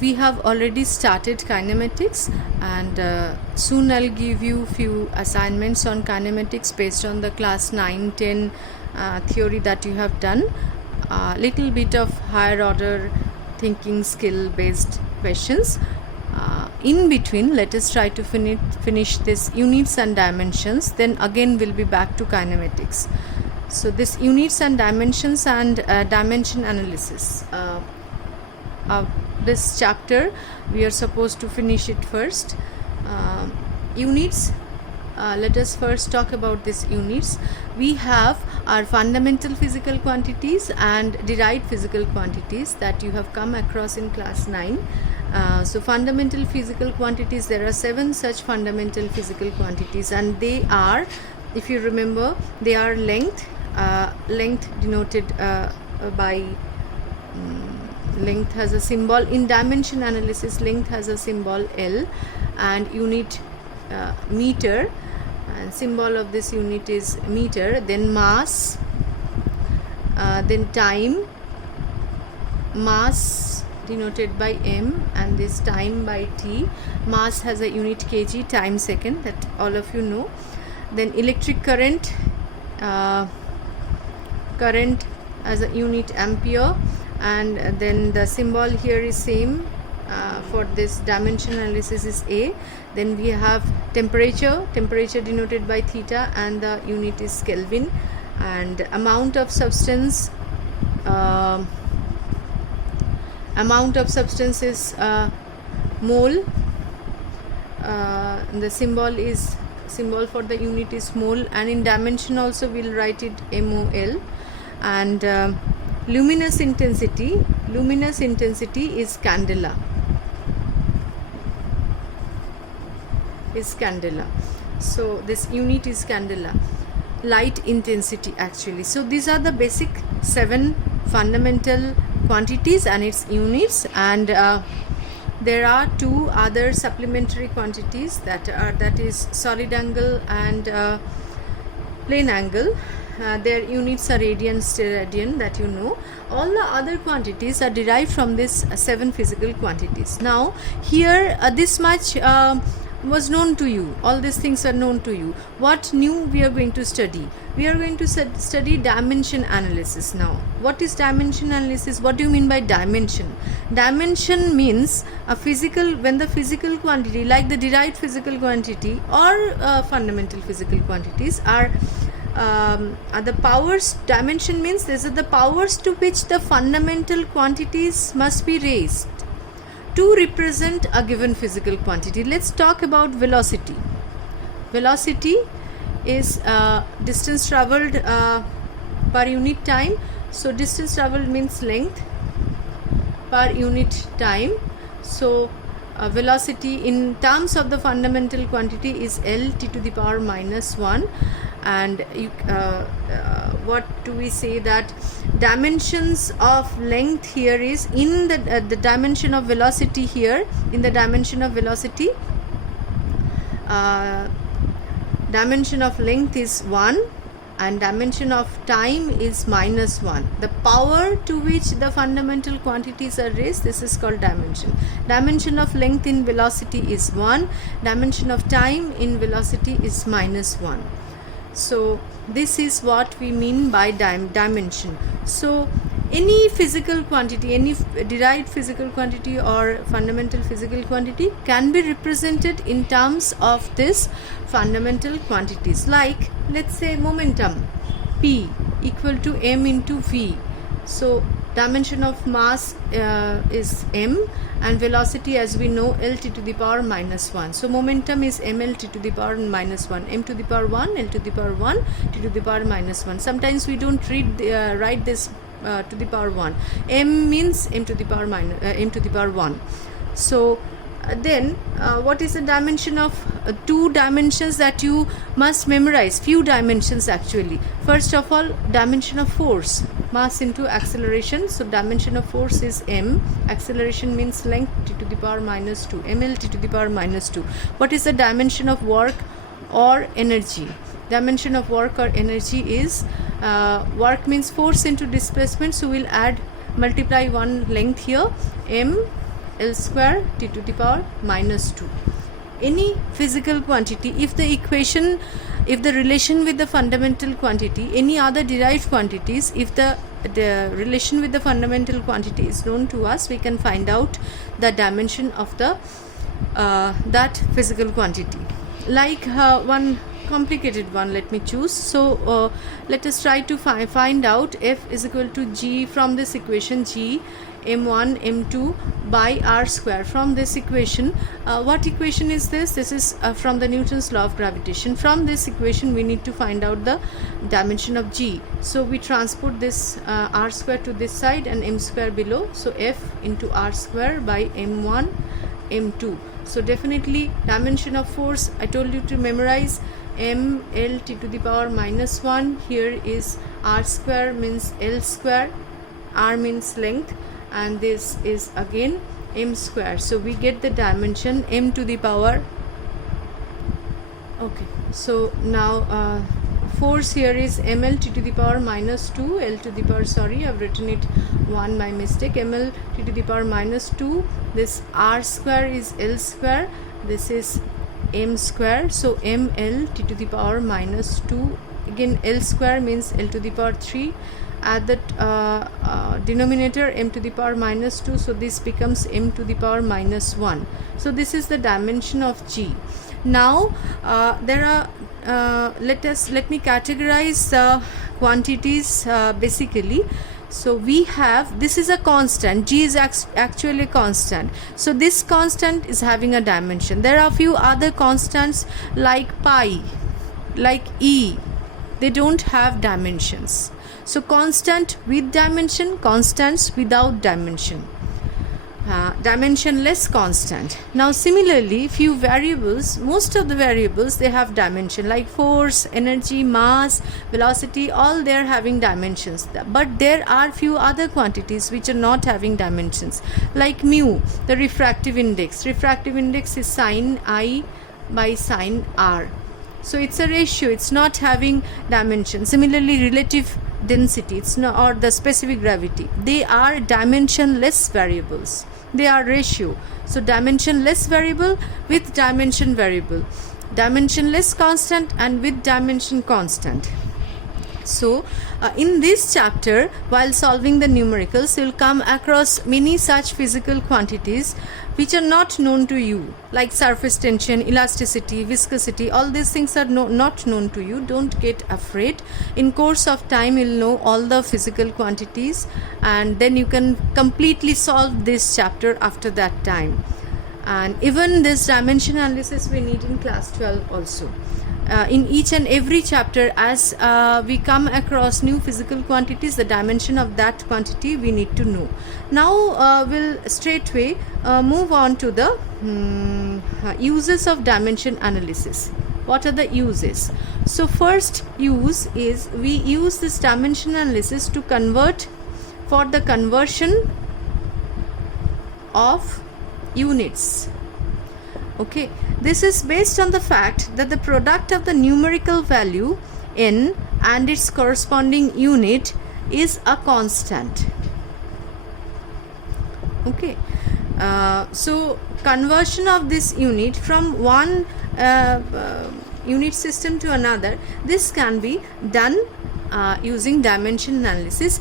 We have already started kinematics, and soon I'll give you few assignments on kinematics based on the class 9, 10 theory that you have done. Little bit of higher order thinking skill based questions. In between, let us try to finish this units and dimensions, then again we'll be back to kinematics. So this units and dimensions and dimension analysis, this chapter we are supposed to finish it first. Units, let us first talk about this units. We have our fundamental physical quantities and derived physical quantities that you have come across in class 9. So fundamental physical quantities, there are 7 such fundamental physical quantities, and they are, if you remember, they are length denoted by length has a symbol. In dimension analysis, length has a symbol L, and unit meter, and symbol of this unit is meter. Then mass, then time, mass denoted by M, and this time by T. Mass has a unit kg, time second, that all of you know. Then electric current, current as a unit ampere, and then the symbol here is same for this dimension analysis is A. Then we have temperature, temperature denoted by theta, and the unit is Kelvin. And amount of substance, is mole. The symbol for the unit is mole, and in dimension also we'll write it MOL. And luminous intensity is candela, so this unit is candela. Light intensity actually. So these are the basic 7 fundamental quantities and its units, and there are 2 other supplementary quantities that is solid angle and plane angle. Their units are radian, steradian, that you know. All the other quantities are derived from this 7 physical quantities. Now here this much was known to you, all these things are known to you. What new we are going to study? We are going to study dimension analysis. Now what is dimension analysis? What do you mean by dimension? Dimension means a physical, when the physical quantity like the derived physical quantity or fundamental physical quantities are the powers. Dimension means these are the powers to which the fundamental quantities must be raised to represent a given physical quantity. Let's talk about velocity. Velocity is distance traveled per unit time. So distance traveled means length per unit time. So velocity in terms of the fundamental quantity is L t to the power minus 1. And you, what do we say, that dimensions of length here is in the dimension of velocity here. In the dimension of velocity, dimension of length is 1 and dimension of time is minus 1. The power to which the fundamental quantities are raised, this is called dimension. Dimension of length in velocity is 1, dimension of time in velocity is minus 1. So this is what we mean by dimension. So any physical quantity, any derived physical quantity or fundamental physical quantity can be represented in terms of this fundamental quantities. Like let's say momentum P equal to m into v. So dimension of mass is m, and velocity, as we know, L t to the power minus 1. So momentum is ml t to the power minus 1, m to the power 1, L to the power 1, t to the power minus 1. Sometimes we don't write this to the power 1. M means m to the power m to the power 1. So then what is the dimension of 2 dimensions that you must memorize? Few dimensions actually. First of all, dimension of force, mass into acceleration. So dimension of force is m, acceleration means length t to the power minus 2, ml t to the power minus 2. What is the dimension of work or energy? Dimension of work or energy is work means force into displacement, so we'll multiply one length here, m L square T to the power minus 2. Any physical quantity, if the relation with the fundamental quantity, any other derived quantities, if the relation with the fundamental quantity is known to us, we can find out the dimension of the that physical quantity. Like one complicated one, let me choose. So let us try to find out F is equal to G from this equation, G m1 m2 by r square. From this equation, what equation is this? This is from the Newton's law of gravitation. From this equation we need to find out the dimension of G. So we transport this r square to this side and m square below. So F into r square by m1 m2. So definitely dimension of force, I told you to memorize m L T to the power minus 1. Here is r square means L square, r means length, and this is again m square. So we get the dimension m to the power. Okay, so now force here is ml T to the power minus 2, L to the power, sorry, I've written it 1 by mistake, ml T to the power minus 2. This r square is L square, this is m square. So ml T to the power minus 2, again L square means L to the power 3. At the denominator m to the power minus 2, so this becomes m to the power minus 1. So this is the dimension of G. Now there are let me categorize the quantities basically. So we have, this is a constant, G is actually a constant, so this constant is having a dimension. There are a few other constants like pi, like E, they don't have dimensions. So constant with dimension, constants without dimension, dimensionless constant. Now similarly, few variables, most of the variables they have dimension, like force, energy, mass, velocity, all they are having dimensions. But there are few other quantities which are not having dimensions, like mu, the refractive index. Refractive index is sin I by sin R. So it's a ratio, it's not having dimension. Similarly, relative density, it's not, or the specific gravity, they are dimensionless variables, they are ratio. So dimensionless variable with dimension variable, dimensionless constant and with dimension constant. So in this chapter, while solving the numericals, you will come across many such physical quantities which are not known to you, like surface tension, elasticity, viscosity. All these things are not known to you. Don't get afraid. In course of time, you'll know all the physical quantities, and then you can completely solve this chapter after that time. And even this dimension analysis we need in class 12 also. In each and every chapter, as we come across new physical quantities, the dimension of that quantity we need to know. Now we'll straightway move on to the uses of dimension analysis. What are the uses? So first use is, we use this dimension analysis to convert, for the conversion of units. Okay, this is based on the fact that the product of the numerical value n and its corresponding unit is a constant. Okay, so conversion of this unit from one unit system to another, this can be done using dimension analysis.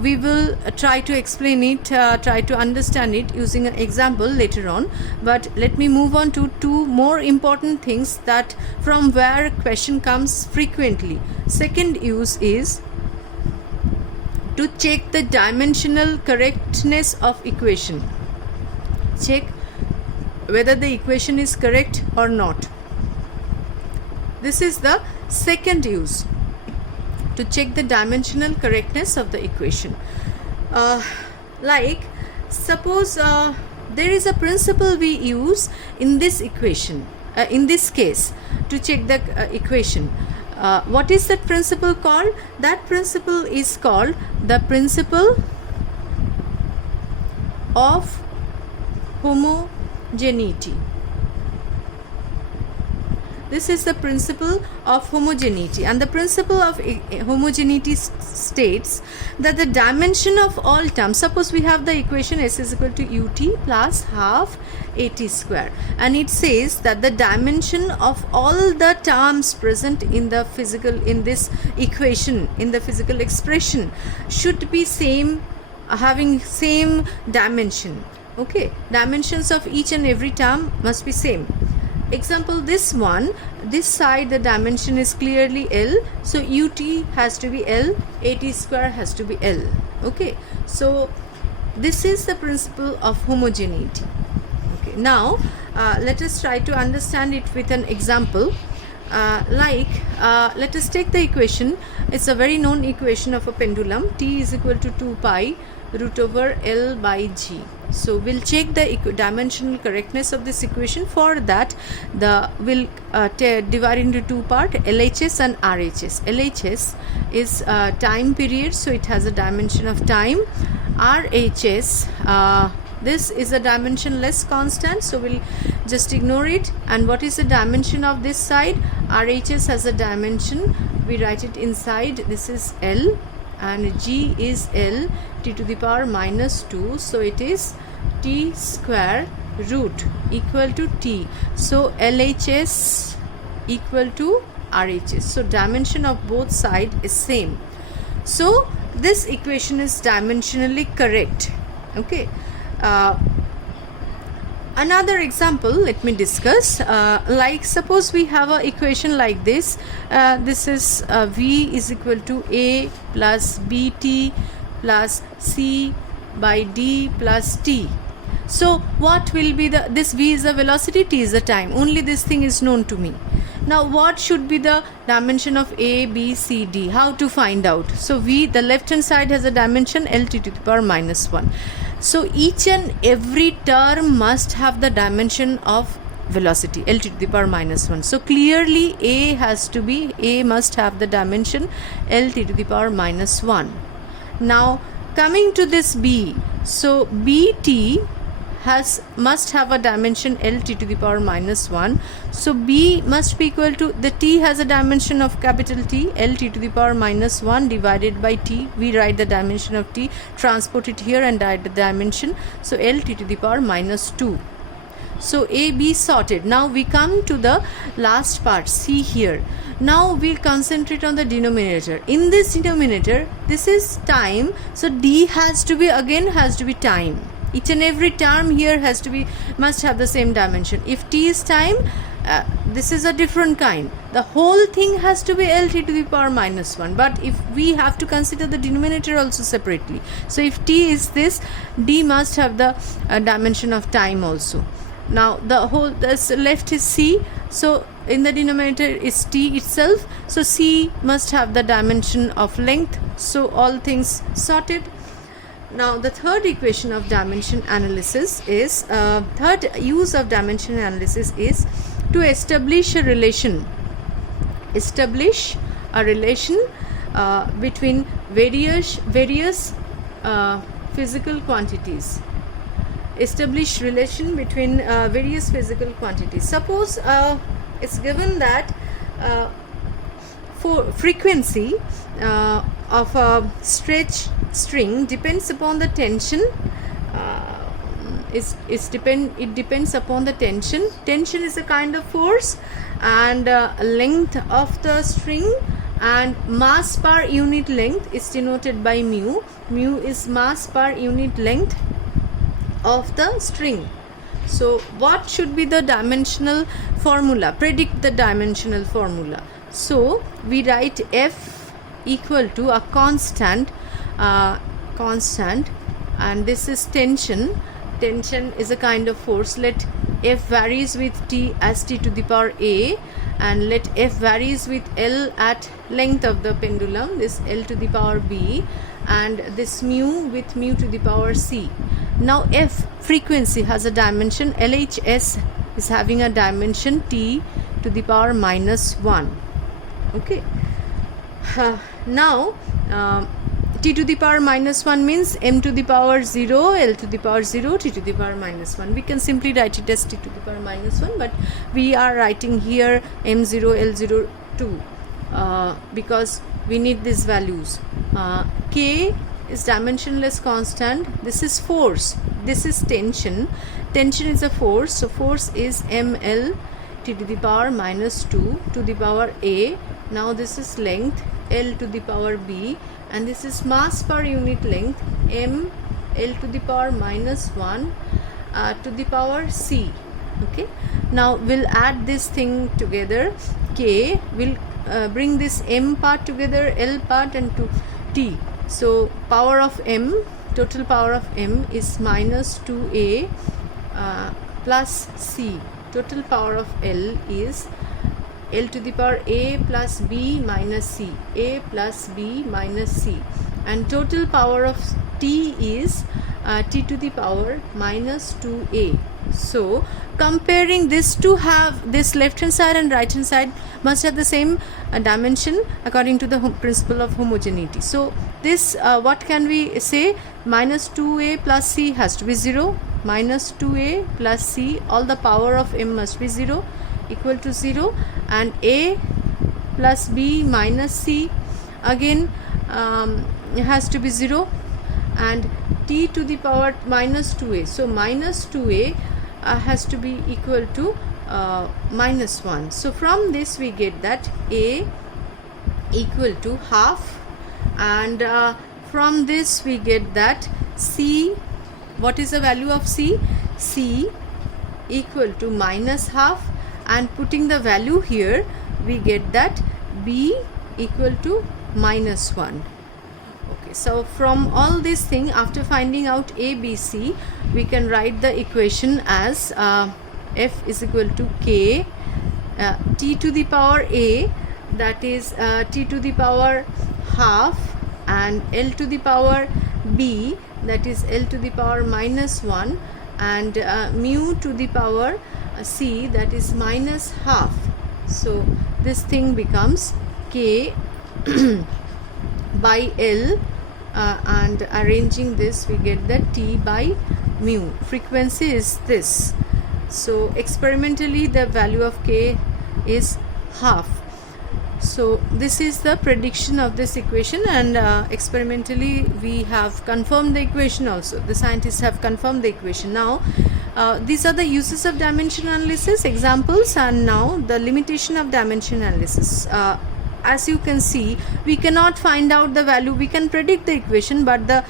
We will try to explain it, try to understand it using an example later on. But let me move on to two more important things that from where question comes frequently. Second use is to check the dimensional correctness of equation. Check whether the equation is correct or not. This is the second use, to check the dimensional correctness of the equation. Like suppose there is a principle we use in this equation, in this case, to check the equation. What is that principle called? That principle is called the principle of homogeneity. this is the principle of homogeneity, and the principle of homogeneity states that the dimension of all terms, suppose we have the equation s is equal to ut plus half at square, and it says that the dimension of all the terms present in the physical, in this equation, in the physical expression, should be same, having same dimension. Okay, dimensions of each and every term must be same. Example, this one, this side the dimension is clearly L, so ut has to be L, at square has to be L. Okay, so this is the principle of homogeneity. Okay, now let us try to understand it with an example. Let us take the equation. It's a very known equation of a pendulum. T is equal to 2 pi root over L by G. So we'll check the dimensional correctness of this equation. For that, we'll divide into two parts, LHS and RHS. LHS is time period, so it has a dimension of time. RHS, this is a dimensionless constant, so we'll just ignore it. And what is the dimension of this side? RHS has a dimension, we write it inside, this is L, and G is L, t to the power minus 2, so it is t square root equal to t. So LHS equal to RHS, so dimension of both sides is same. So this equation is dimensionally correct. Okay, another example let me discuss. Like suppose we have an equation like this. This is V is equal to A plus BT plus C by D plus T. So what will be this V is the velocity, T is the time. Only this thing is known to me. Now what should be the dimension of A, B, C, D? How to find out? So V, the left hand side has a dimension LT to the power minus 1. So each and every term must have the dimension of velocity LT to the power minus 1. So clearly A must have the dimension LT to the power minus 1. Now coming to this B, so BT must have a dimension LT to the power minus 1. So B must be equal to, the T has a dimension of capital T, LT to the power minus 1 divided by T. We write the dimension of T, transport it here and write the dimension. So LT to the power minus 2. So A, B sorted. Now we come to the last part, C here. Now we'll concentrate on the denominator. In this denominator, this is time. So D has to be time. Each and every term here must have the same dimension. If T is time, this is a different kind. The whole thing has to be LT to the power minus 1. But if we have to consider the denominator also separately. So if T is this, D must have the dimension of time also. Now this left is C, so in the denominator is T itself, so C must have the dimension of length. So all things sorted. Now the third equation of dimension analysis is, third use of dimension analysis is to establish a relation between various physical quantities. Establish relation between various physical quantities. Suppose it's given that for frequency of a stretch string depends upon the tension. It depends upon the tension. Tension is a kind of force, and length of the string and mass per unit length is denoted by mu. Mu is mass per unit length of the string. So what should be the dimensional formula? Predict the dimensional formula. So we write F equal to a constant, and this is tension. Tension is a kind of force. Let F varies with T as T to the power A, and let F varies with L at length of the pendulum, this L to the power B, and this mu with mu to the power C. Now F frequency has a dimension, LHS is having a dimension T to the power minus 1. Okay. Now t to the power minus 1 means m to the power 0, l to the power 0, t to the power minus 1. We can simply write it as t to the power minus 1, but we are writing here m0, l0, 2 because we need these values. K is dimensionless constant. This is force. This is tension. Tension is a force. So force is ml t to the power minus 2 to the power a. Now this is length l to the power b, and this is mass per unit length m l to the power minus 1 to the power c. Okay, now we'll add this thing together. K will bring this m part together, l part, and to t. So power of m, total power of m is minus 2a plus c. Total power of l is l to the power a plus b minus c, a plus b minus c, and total power of t is t to the power minus 2a. So comparing this to have this left hand side and right hand side must have the same dimension according to the principle of homogeneity. So this what can we say? Minus 2a plus c has to be 0, minus 2a plus c, all the power of m must be 0, equal to 0, and a plus b minus c again has to be 0, and t to the power minus 2a. So minus 2a has to be equal to minus 1. So from this we get that a equal to half, and from this we get that c, what is the value of c? C equal to minus half, and putting the value here we get that b equal to minus 1. Okay, so from all this thing, after finding out a, b, c, we can write the equation as f is equal to k t to the power a, that is t to the power half, and l to the power b, that is l to the power minus 1, and mu to the power c, that is minus half. So this thing becomes k by l, and arranging this we get that t by mu. Frequency is this. So experimentally the value of k is half. So this is the prediction of this equation, and experimentally we have confirmed the equation also. The scientists have confirmed the equation. Now these are the uses of dimension analysis, examples, and now the limitation of dimension analysis. As you can see, we cannot find out the value. We can predict the equation, but the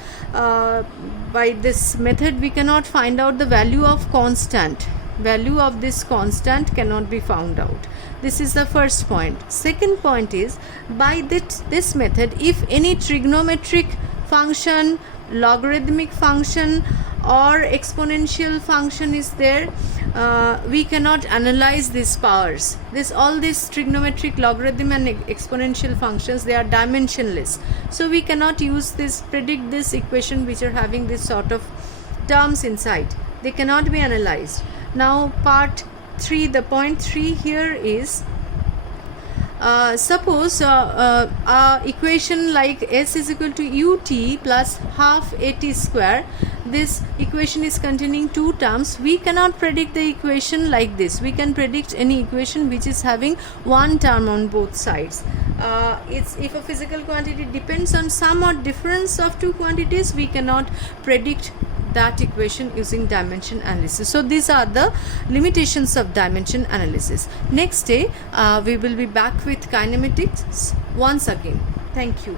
by this method we cannot find out the value of constant. Value of this constant cannot be found out. This is the first point. Second point is, by this method, if any trigonometric function, logarithmic function, or exponential function is there, we cannot analyze these powers. All these trigonometric, logarithm, and exponential functions, they are dimensionless. So we cannot predict this equation which are having this sort of terms inside. They cannot be analyzed. Now part 3, the point 3 here is, suppose equation like s is equal to ut plus half at square. This equation is containing two terms. We cannot predict the equation like this. We can predict any equation which is having one term on both sides. If a physical quantity depends on sum or difference of two quantities, we cannot predict that equation using dimension analysis. So these are the limitations of dimension analysis. Next day we will be back with kinematics once again. Thank you.